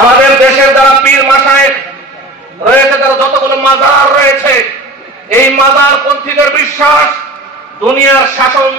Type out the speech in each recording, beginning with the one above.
আমাদের দেশের যারা পীর মাশায়েখ রয়েছে, যারা যতগুলো মাজার রয়েছে, এই মাজার পন্থীদের বিশ্বাস দুনিয়ার শাসন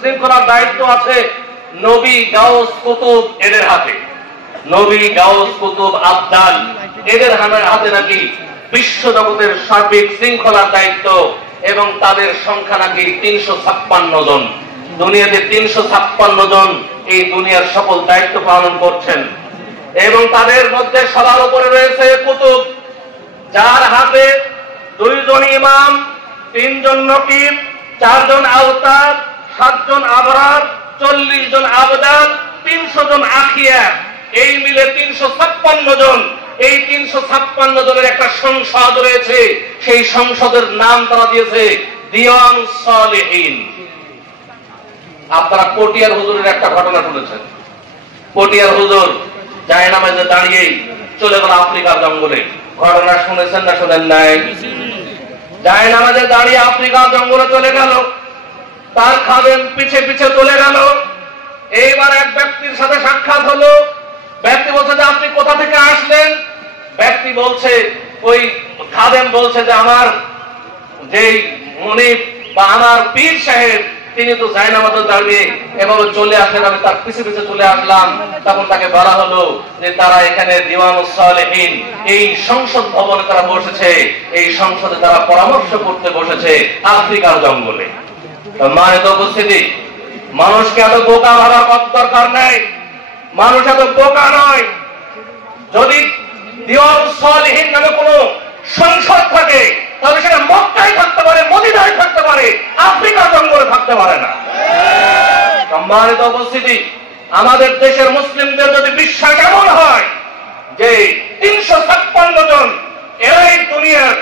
শৃঙ্খলার দায়িত্ব আছে নবী, গাউস, কুতুব এদের হাতে। নবী, গাউস, কুতুব, আবদাল এদের হাতে নাকি বিশ্ব জগতের সার্বিক শৃঙ্খলার দায়িত্ব, এবং তাদের সংখ্যা নাকি 356 জন। দুনিয়াতে 356 জন এই দুনিয়ার সকল দায়িত্ব পালন করছেন, এবং তাদের মধ্যে সবার উপরে রয়েছে কুতুব, যার হাতে 2 জন ইমাম, 3 জন নকিব, 4 জন আওতাদ, 7 জন আবরার, 40 জন আবদাল, 300 জন আখিয়া, এই মিলে 356 জন। এই 356 জনের একটা সংসদ রয়েছে, সেই সংসদের নাম তারা দিয়েছে দিওয়ান সালেহীন। আপনারা পটিয়ার হুজুরের একটা ঘটনা শুনেছেন। পটিয়ার হুজুর জায়নামাজে দাঁড়িয়েই চলে গেল আফ্রিকার জঙ্গলে। ঘটনা শুনেছেন না শোনেন নাই? জায়নামাজে দাঁড়িয়ে আফ্রিকার জঙ্গলে চলে গেল, তার খাদেম পিছে পিছে চলে গেল। এইবার এক ব্যক্তির সাথে সাক্ষাৎ হলো। ব্যক্তি বলছে যে আপনি কোথা থেকে আসলেন? ব্যক্তি বলছে, ওই খাদেম বলছে যে আমার যেই মুনিব বা আমার পীর সাহেব তিনি তো জায়নামাজে দাঁড়িয়ে এভাবে চলে আসেন, আমি তার পিছে পিছে চলে আসলাম। তখন তাকে বলা হলো যে তারা এখানে দিওয়ানুস সালেহীন, এই সংসদ ভবনে তারা বসেছে, এই সংসদে তারা পরামর্শ করতে বসেছে আফ্রিকার জঙ্গলে। সম্মানিত উপস্থিতি, মানুষকে এত বোকা ভাবার কত দরকার নেই। মানুষ এত বোকা নয়। যদি দিওয়ানুস সালেহীন নামে কোন সংসদ থাকে, তাহলে সেটা মক্কায় থাকতে পারে, মদিনায় থাকতে পারে, আফ্রিকা জঙ্গলে থাকতে পারে না। সম্মানিত উপস্থিতি, আমাদের দেশের মুসলিমদের যদি বিশ্বাস এমন হয় যে 356 জন এরাই দুনিয়ার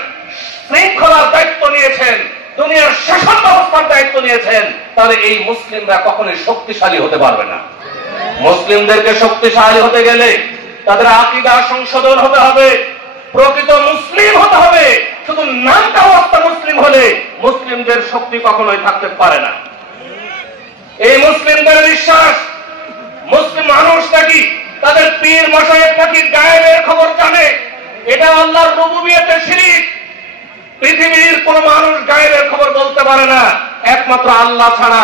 শৃঙ্খলার দায়িত্ব নিয়েছেন, দুনিয়ার শাসন ব্যবস্থার দায়িত্ব নিয়েছেন, তাহলে এই মুসলিমরা কখনোই শক্তিশালী হতে পারবে না। মুসলিমদেরকে শক্তিশালী হতে গেলে তাদের আকীদা সংশোধন হতে হবে, প্রকৃত মুসলিম হতে হবে। শুধু নামটা অবস্থা মুসলিম হলে মুসলিমদের শক্তি কখনোই থাকতে পারে না। এই মুসলিমদের বিশ্বাস মুসলিম মানুষ নাকি তাদের পীর মাশায়েখ নাকি গায়েবের খবর জানে, এটা আল্লাহর রুবুবিয়তের শিরক। পৃথিবীর কোন মানুষ গায়েবের খবর বলতে পারে না একমাত্র আল্লাহ ছাড়া,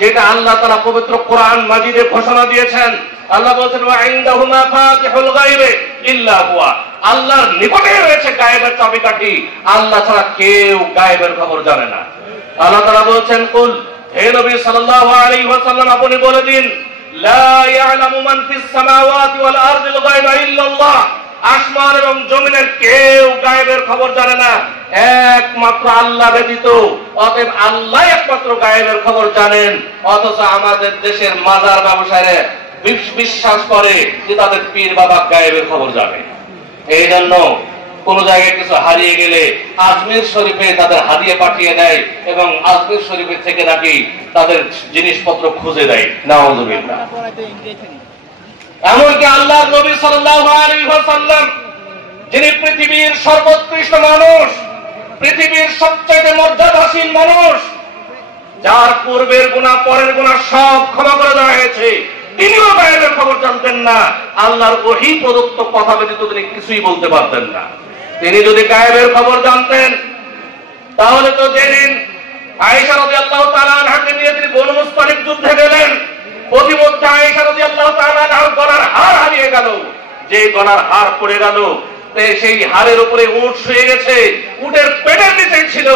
যেটা আল্লাহ তাআলা পবিত্র কোরআন মাজিদে ঘোষণা দিয়েছেন। আল্লাহ বলছেন ওয়া ইনদাহু মাফাতিহুল গায়বি ইল্লা হুয়া, আল্লাহর নিকটে রয়েছে গায়েবের চাবিকাঠি, আল্লাহ ছাড়া কেউ গায়েবের খবর জানে না। আল্লাহ তাআলা বলছেন কুল, হে নবী সাল্লাল্লাহু আলাইহি ওয়াসাল্লাম আপনি বলে দিন, লা ইয়ালামু মান ফিস সামাওয়াতি ওয়াল আরদিল গায়বা ইল্লাল্লাহ, আসমান এবং জমিনের কেউ গায়েবের খবর জানে না একমাত্র আল্লাহ ব্যতীত। অতএব আল্লাহ একমাত্র গায়েবের খবর জানেন, অথচ আমাদের দেশের মাজার ব্যবসায়ীরা বিশ্বাস করে যে তাদের পীর বাবা গায়েবের খবর জানে। এই জন্য কোন জায়গায় কিছু হারিয়ে গেলে আজমির শরীফে তাদের হাদিয়া পাঠিয়ে দেয়, এবং আজমির শরীফে থেকে নাকি তাদের জিনিসপত্র খুঁজে দেয়। নাউযুবিল্লাহ। এমনকি আল্লাহর নবী সাল্লাল্লাহু আলাইহি ওয়াসাল্লাম, যিনি পৃথিবীর সর্বোৎকৃষ্ট মানুষ, পৃথিবীর সবচেয়ে মর্যাদাশীল মানুষ, যার পূর্বের গুনাহ পরের গুনাহ সব ক্ষমা করে দেওয়া হয়েছে, তিনিও গায়েবের খবর জানতেন না। আল্লাহর ওহী প্রদত্ত কথা ব্যতীত তিনি কিছুই বলতে পারতেন না। তিনি যদি গায়েবের খবর জানতেন, তাহলে তো যেদিন আয়েশা রাদিয়াল্লাহু তাআলা আনহাকে নিয়ে তিনি বনু মুসতালিক যুদ্ধে গেলেন, প্রতিমধ্যে আয়েশা রাদিয়াল্লাহু তাআলা আনহার গলার হার হারিয়ে গেল। যে গলার হার পড়ে গেল, সেই হারের উপরে উট শুয়ে গেছে, উটের পেটের নিচে ছিল।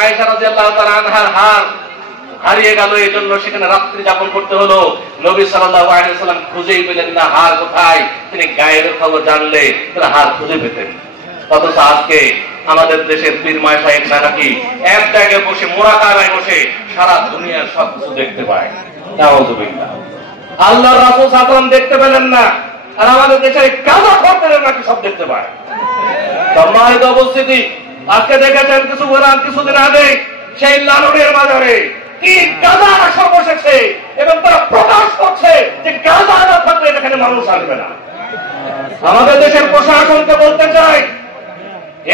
আয়েশা রাদিয়াল্লাহু তাআলা আনহার হার হারিয়ে গেল, এই জন্য সেখানে রাত্রি যাপন করতে হলো। নবী সাল্লাল্লাহু আলাইহি ওয়াসাল্লাম খুঁজেই পেলেন না হার কোথায়। তিনি গায়েবের খবর জানলে তারা হার খুঁজে পেতেন। অথচ আজকে আমাদের দেশের পীর মাশায়েখরা নাকি এক জায়গায় বসে মোরাকাবায় বসে সারা দুনিয়ার সবকিছু দেখতে পায়। নাউযুবিল্লাহ। আল্লাহর রাসূল সাল্লাল্লাহু আলাইহি ওয়াসাল্লাম দেখতে পেলেন না, আর আমাদের দেশের গাঁজা খোরদের নাকি সব দেখতে পায়। সম্মানিত উপস্থিতি, আজকে দেখেছেন কিছুদিন আগে সেই লালনের বাজারে কি গাঁজা আসর বসেছে, এবং তারা প্রকাশ করছে যে গাঁজা না থাকলে এখানে মানুষ আসবে না। আমাদের দেশের প্রশাসনকে বলতে চাই,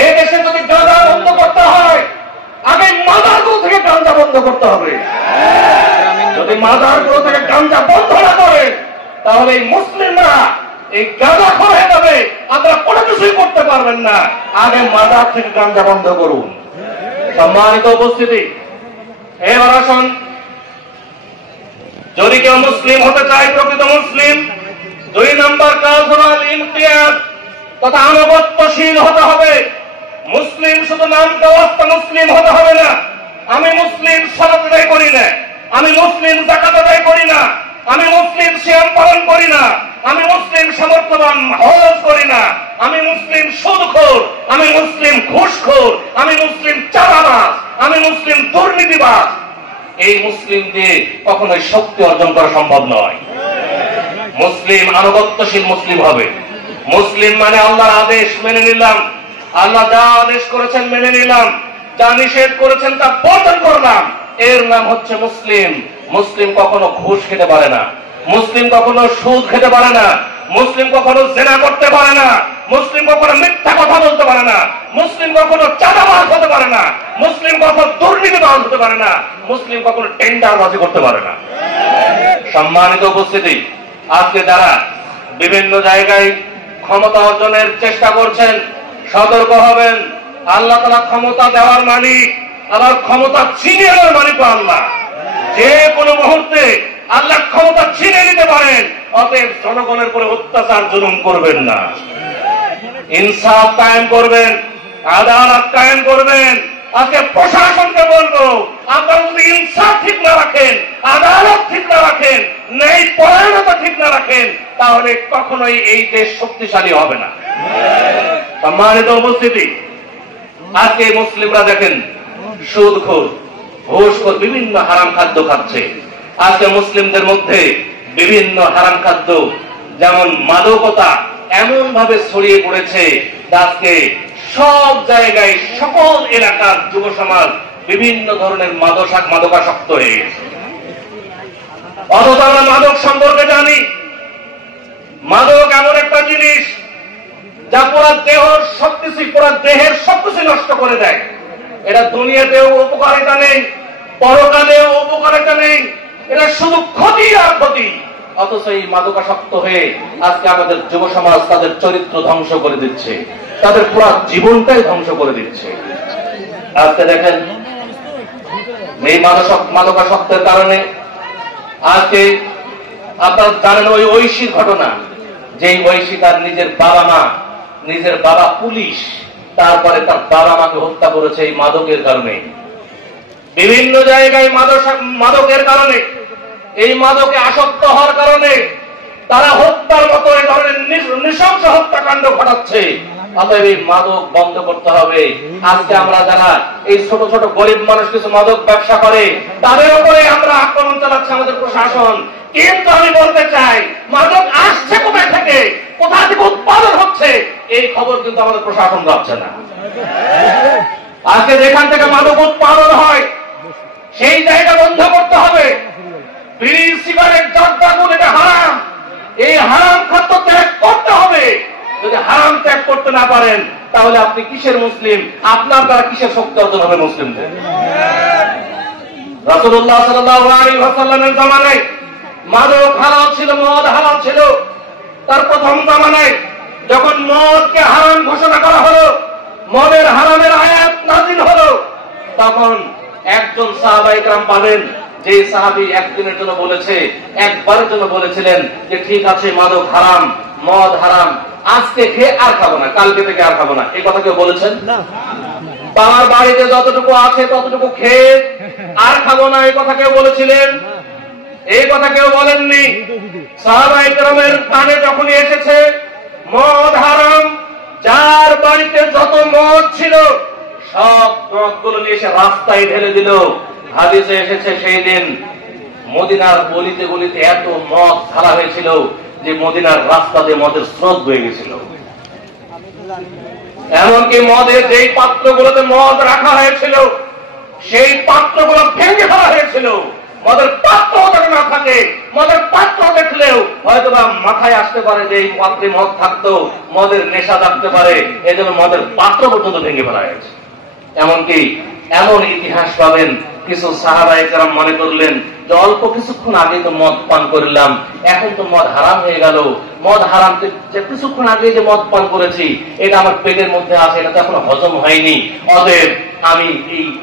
এই দেশে যদি গাঁজা বন্ধ করতে হয়, আগে মাজারগুলো থেকে গাঁজা বন্ধ করতে হবে। যদি মাজারগুলো থেকে গাঁজা বন্ধ না করে, তাহলে এই মুসলিমরা এই গাঁজাখোর হয়ে যাবে, আপনারা কোনো কিছুই করতে পারবেন না। আগে মাজার থেকে গাঁজা বন্ধ করুন। সম্মানিত উপস্থিতি, এবার আসুন, যদি কেউ মুসলিম হতে চায়, প্রকৃত মুসলিম, 2 নম্বর কাজ হল ইনকিয়াদ তথা আনুগত্যশীল হতে হবে। মুসলিম শুধু নামকে অবস্থা মুসলিম হতে হবে না। আমি মুসলিম সালাত আদায় করি না, আমি মুসলিম যাকাত আদায় করি না, আমি মুসলিম সিয়াম পালন করি না, আমি মুসলিম সামর্থ্যবান হজ করি না, আমি মুসলিম সুদখোর, আমি মুসলিম ঘুষখোর, আমি মুসলিম চাঁদাবাজ, আমি মুসলিম দুর্নীতিবাজ। এই মুসলিম দিয়ে কখনোই শক্তি অর্জন করা সম্ভব নয়। মুসলিম আনুগত্যশীল মুসলিম হবে। মুসলিম মানে আল্লাহর আদেশ মেনে নিলাম, আল্লাহ যা আদেশ করেছেন মেনে নিলাম, যা নিষেধ করেছেন তা বর্জন করলাম, এর নাম হচ্ছে মুসলিম। মুসলিম কখনো ঘুষ খেতে পারে না, মুসলিম কখনো সুদ খেতে পারে না, মুসলিম কখনো জেনা করতে পারে না, মুসলিম কখনো মিথ্যা কথা বলতে পারে না, মুসলিম কখনো চাঁদাবাজ হতে পারে না, মুসলিম কখনো দুর্নীতিবাজ হতে পারে না, মুসলিম কখনো টেন্ডারবাজি করতে পারে না। সম্মানিত উপস্থিতি, আজকে যারা বিভিন্ন জায়গায় ক্ষমতা অর্জনের চেষ্টা করছেন, সতর্ক হবেন। আল্লাহ তাআলা ক্ষমতা দেওয়ার মালিক, আবার ক্ষমতা ছিনিয়ে নেওয়ার মালিক আল্লাহ। যে কোনো মুহূর্তে আল্লাহ ক্ষমতা ছিনে নিতে পারেন। অতএব জনগণের উপরে অত্যাচার জুলুম করবেন না, ইনসাফ কায়েম করবেন, আদালত কায়েম করবেন। আজকে প্রশাসনকে বলবো, আপনারা যদি ইনসাফ ঠিক না রাখেন, আদালত ঠিক না রাখেন, ন্যায় পরায়ণতা ঠিক না রাখেন, তাহলে কখনোই এই দেশ শক্তিশালী হবে না। সম্মানিত উপস্থিতি, আজকে মুসলিমরা দেখেন সুদখোর, ঘুষখোর, বিভিন্ন হারাম খাদ্য খাচ্ছে। আজকে মুসলিমদের মধ্যে বিভিন্ন হারাম খাদ্য, যেমন মাদকতা, এমন ভাবে ছড়িয়ে পড়েছে আজকে সব জায়গায়, সকল এলাকার যুব সমাজ বিভিন্ন ধরনের মাদকাসক্ত হয়ে গেছে। অথচ আমরা মাদক সম্পর্কে জানি, মাদক এমন একটা জিনিস যা পুরা দেহের সবকিছু নষ্ট করে দেয়। এটা দুনিয়াতেও উপকারিতা নেই, পরকালেও উপকারিতা নেই, এটা শুধু ক্ষতি আর ক্ষতি। অথচ এই মাদকাসক্ত হয়ে আজকে আমাদের যুব সমাজ তাদের চরিত্র ধ্বংস করে দিচ্ছে, তাদের পুরো জীবনটাই ধ্বংস করে দিচ্ছে। আজকে দেখেন এই মাদকাসক্তের কারণে আজকে আপনারা জানেন ওই ঐশীর ঘটনা, যেই ঐশী তার নিজের বাবা পুলিশ, তারপরে তার বাবা মাকে হত্যা করেছে এই মাদকের কারণে। বিভিন্ন জায়গায় মাদকের কারণে, এই মাদকে আসক্ত হওয়ার কারণে তারা হত্যার মতো এই ধরনের নৃশংস হত্যাকাণ্ড ঘটাচ্ছে। অতএব এই মাদক বন্ধ করতে হবে। আজকে আমরা যারা এই ছোট ছোট গরিব মানুষ কিছু মাদক ব্যবসা করে, তাদের উপরে আমরা আক্রমণ চালাচ্ছে আমাদের প্রশাসন। কিন্তু আমি বলতে চাই, মাদক আসছে কোথায় থেকে, কোথা থেকে উৎপাদন হচ্ছে, এই খবর কিন্তু আমাদের প্রশাসন রাখছে না। আজকে যেখান থেকে মাদক উৎপাদন হয় সেই জায়গা বন্ধ করতে হবে। বিড়ি, সিগারেট, জর্দাগুন, এটা হারাম। এই হারাম খাদ্য ত্যাগ করতে হবে। যদি হারাম ত্যাগ করতে না পারেন, তাহলে আপনি কিসের মুসলিম? আপনার দ্বারা কিসের শক্তি অর্জন হবে মুসলিমদের? রাসূলুল্লাহ সাল্লাল্লাহু আলাইহি ওয়াসাল্লামের জামানায় মাদক হারাম ছিল, মদ হারাম ছিল। তার প্রথম জামানায় যখন মদকে হারাম ঘোষণা করা হলো, মদের হারামের আয়াত নাযিল হলো, তখন একজন সাহাবায়ে কেরাম পাবেন যে সাহাবী একদিনের জন্য বলেছে, একবারের জন্য বলেছিলেন যে ঠিক আছে মাদক হারাম, মদ হারাম, আজকে খেয়ে আর খাবো না, কালকে থেকে আর খাবো না। এই কথা কেউ বলেছেন? বাবার বাড়িতে যতটুকু আছে ততটুকু খেয়ে আর খাবো না, এই কথা কেউ বলেছিলেন? এই কথা কেউ বলেননি। সাহাবায়ে কেরামের কানে যখনই এসেছে মদ হারাম, যার বাড়িতে যত মদ ছিল সব মদগুলো নিয়ে এসে রাস্তায় ঢেলে দিল। হাদিসে এসেছে সেই দিন মদিনার গলিতে গলিতে এত মদ ঢালা হয়েছিল যে মদিনার রাস্তা দিয়ে মদের স্রোত বয়ে গেছিল। এমনকি মদের যেই পাত্রগুলোতে মদ রাখা হয়েছিল সেই পাত্রগুলো ভেঙে ফেলা হয়েছিল। মদের পাত্র যদি না থাকে, মদের পাত্র দেখলেও হয়তো বা মাথায় আসতে পারে যে এই পাত্রে মদ থাকতো, মদের নেশা থাকতে পারে, এই জন্য মদের পাত্র পর্যন্ত ভেঙে ফেলা হয়েছে। এমনকি এমন ইতিহাস পাবেন কিছু সাহাবায়ে কেরাম মনে করলেন যে অল্প কিছুক্ষণ আগে তো মদ পান করলাম, এখন তো মদ হারাম হয়ে গেল, মদ হারাম যে কিছুক্ষণ আগে যে মদ পান করেছি এটা আমার পেটের মধ্যে আছে, এটা তো এখন হজম হয়নি, অতএব আমি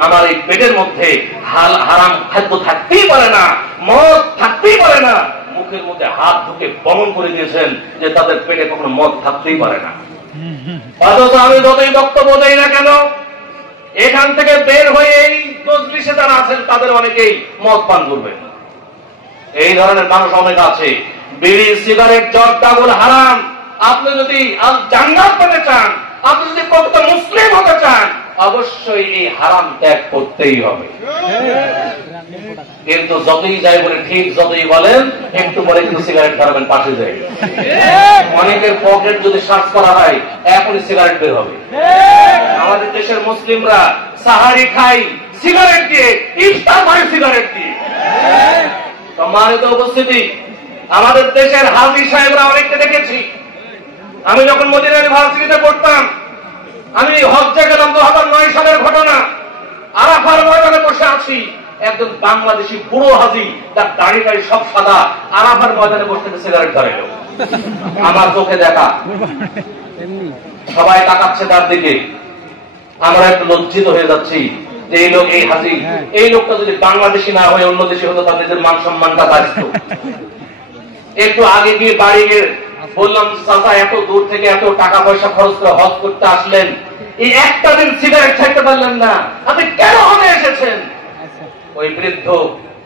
আমার এই পেটের মধ্যে হারাম খাদ্য থাকতেই পারে না, মদ থাকতেই পারে না। মুখের মধ্যে হাত ঢুকে বমন করে দিয়েছেন যে তাদের পেটে কখনো মদ থাকতেই পারে না। অথচ আমি যতই বক্তব্য দেই না কেন, এখান থেকে বের হয়ে এই মজলিসে যারা আছেন তাদের অনেকেই মদ পান করবেন। এই ধরনের মানুষ অনেক আছে। বিড়ি, সিগারেট, জর্দাগুল হারাম। আপনি যদি জান্নাত পেতে চান, আপনি যদি প্রকৃত মুসলিম হতে চান, অবশ্যই এই হারাম ত্যাগ করতেই হবে। কিন্তু যতই যাই বলে ঠিক, যতই বলেন একটু পরে কিন্তু সিগারেট ধরবেন পাশে যায়। অনেকের পকেট যদি সার্চ করা হয় এখনই সিগারেট বের হবে। আমাদের দেশের মুসলিমরা সাহারি খাই সিগারেট দিয়ে, ইফতার করে সিগারেট দিয়ে। সম্মানিত উপস্থিতি, আমাদের দেশের হাজী সাহেবরা অনেককে দেখেছি। আমি যখন মদিনা ইউনিভার্সিটিতে পড়তাম, আমি হজ্জে গেলাম 2009 সালের ঘটনা। আরাফার ময়দানে বসে আছি, একজন বাংলাদেশি বুড়ো হাজী, তার দাড়ি সব সাদা, আরাফার ময়দানে বসে থেকে সিগারেট ধরে। আমার চোখে দেখা, সবাই তাকাচ্ছে তার দিকে। আমরা একটু লজ্জিত হয়ে যাচ্ছি যে এই লোক, এই হাজী, এই লোকটা যদি বাংলাদেশি না হয়ে অন্য দেশি হতো তার নিজের মান সম্মানটা বাঁচত। একটু আগে গিয়ে বাড়ি গিয়ে বললাম, চাচা এত দূর থেকে এত টাকা পয়সা খরচ করে হজ করতে আসলেন, এই একটা দিন সিগারেট ছাড়তে পারলেন না, আপনি কেন হলে এসেছেন? ওই বৃদ্ধ,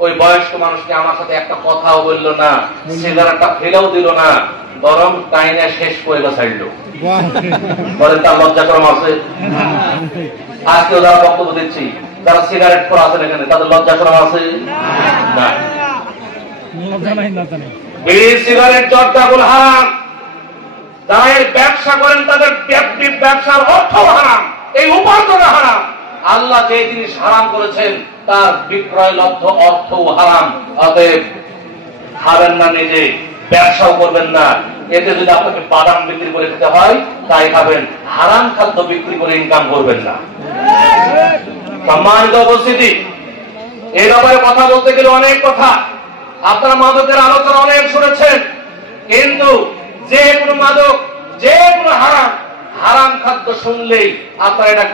ওই বয়স্ক মানুষকে আমার সাথে একটা কথাও বললো না, সিগারেটটা ফেলেও দিল না, বরং টাইনে শেষ করে ছাড়ল। বলেন তার লজ্জা শরম আছে? আজকেও যারা বক্তব্য দিচ্ছি, যারা সিগারেট করে আছেন এখানে, তাদের লজ্জা শরম আছে না? বিড়ি, সিগারেট, জর্দাগুল হারাম। যারা এর ব্যবসা করেন তাদের ব্যবসার অর্থ হারাম, এই উপার্জন হারাম। আল্লাহ যে জিনিস হারাম করেছেন তার বিক্রয়লব্ধ অর্থও হারাম। অতএব খাবেন না, নিজে ব্যবসাও করবেন না। এতে যদি আপনাকে বাদাম বিক্রি করে খেতে হয় তাই খাবেন, হারাম খাদ্য বিক্রি করে ইনকাম করবেন না। সম্মানিত উপস্থিতি, এই ব্যাপারে কথা বলতে গেলে অনেক কথা। আপনারা মাদকের আলোচনা অনেক শুনেছেন, কিন্তু যে কোনো মাদক, যে কোনো হারাম খাদ্য শুনলেই আপনারা এটা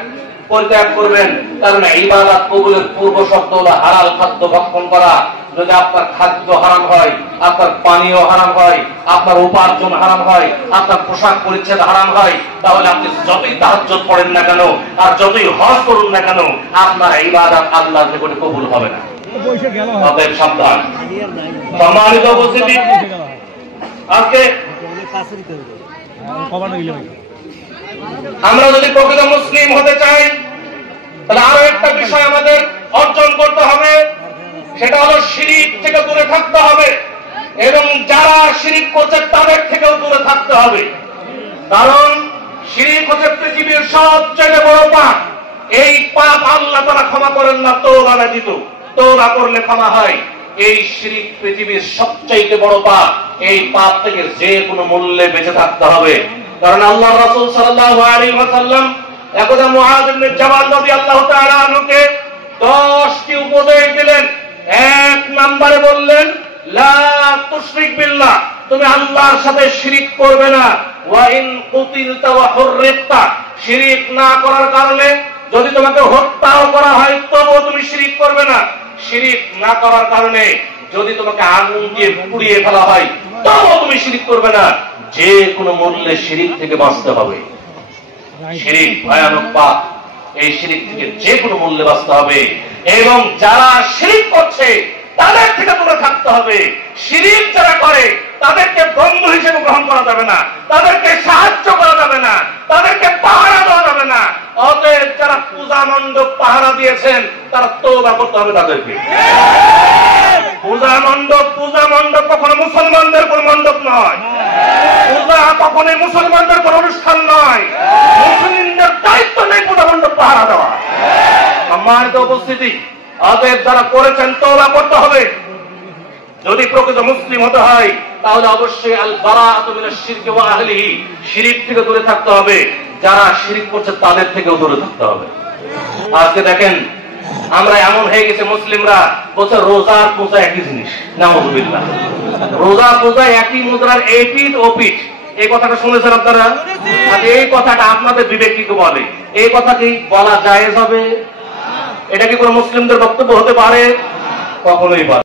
পরিত্যাগ করবেন। কারণ ইবাদত কবুলের পূর্ব শর্ত হলো হালাল খাদ্য ভক্ষণ করা। যদি আপনার খাদ্য হারাম হয়, আপনার পানীয় হারাম হয়, আপনার উপার্জন হারাম হয়, আপনার পোশাক পরিচ্ছদ হারাম হয়, তাহলে আপনি যতই তাহাজ্জুদ পড়েন না কেন আর যতই হজ করুন না কেন, আপনার ইবাদত আল্লাহর নিকটে কবুল হবে না। অতএব সাবধান। সম্মানিত উপস্থিতি, আজকে আমরা যদি প্রকৃত মুসলিম হতে চাই তাহলে আরো একটা বিষয় আমাদের অর্জন করতে হবে, সেটা হলো শিরক থেকে দূরে থাকতে হবে, এবং যারা শিরক করছে তাদের থেকেও দূরে থাকতে হবে। কারণ শিরক হচ্ছে পৃথিবীর সবচেয়ে বড় পাপ। এই পাপ আল্লাহ তাআলা ক্ষমা করেন না তওবা ব্যতীত। তওবা করলে ক্ষমা হয়। এই শিরক পৃথিবীর সবচেয়ে বড় পাপ। এই পাপ থেকে যে কোনো মূল্যে বেঁচে থাকতে হবে। কারণ আল্লাহ রাসূল সাল্লাল্লাহু আলাইহি ওয়াসাল্লাম একদা মুআয ইবনে জাবাল রাদিয়াল্লাহু তাআলা আনহুকে 10টি উপদেশ দিলেন। এক নম্বরে বললেন, লা তুশরিক বিল্লাহ, তুমি আল্লাহর সাথে শিরক করবে না। ওয়া ইন কুতিলতা ওয়া হুররিকতা, শিরক না করার কারণে যদি তোমাকে হত্যাও করা হয় তবুও তুমি শিরক করবে না। শিরক না করার কারণে যদি তোমাকে আগুন দিয়ে পুড়িয়ে ফেলা হয় তবুও তুমি শিরক করবে না। যে কোনো মূল্যে শিরক থেকে বাঁচতে হবে। শিরক ভয়ানক পাপ, এই শিরক থেকে যে কোনো মূল্যে বাঁচতে হবে। এবং যারা শিরক করছে তাদের থেকে দূরে থাকতে হবে। শিরক যারা করে তাদেরকে বন্ধু হিসেবে গ্রহণ করা যাবে না, তাদেরকে সাহায্য করা যাবে না, তাদেরকে পাহারা দেওয়া যাবে না। অতএব যারা পূজা মণ্ডপ পাহারা দিয়েছেন তারা তওবা করতে হবে তাদেরকে। পূজা মণ্ডপ কখনো মুসলমানদের কোন মণ্ডপ নয়। পূজা কখনোই মুসলমানদের কোন অনুষ্ঠান নয়। মুসলিমদের দায়িত্ব নেই পূজা মণ্ডপ পাহারা দেওয়া। সম্মানিত উপস্থিতি, অতএব যারা করেছেন তওবা করতে হবে। যদি প্রকৃত মুসলিম হতে হয় তাহলে অবশ্যই আল বারাআতু মিনাশ শিরকি ওয়া আহলিহি, শিরক থেকে দূরে থাকতে হবে। যারা শিরক করছে তাদের থেকেও দূরে থাকতে হবে। আজকে দেখেন আমরা এমন হয়ে গেছে মুসলিমরা বলছে রোজা আর পূজা একই জিনিস। নাউযুবিল্লাহ। রোজা পূজা একই মুদ্রার এই পিঠ ও পিঠ। এই কথাটা শুনেছেন আপনারা? আর এই কথাটা আপনাদের বিবেক কি বলে? এই কথা কি বলা জায়েজ হবে? এটা কি কোনো মুসলিমদের বক্তব্য হতে পারে? কখনোই পারে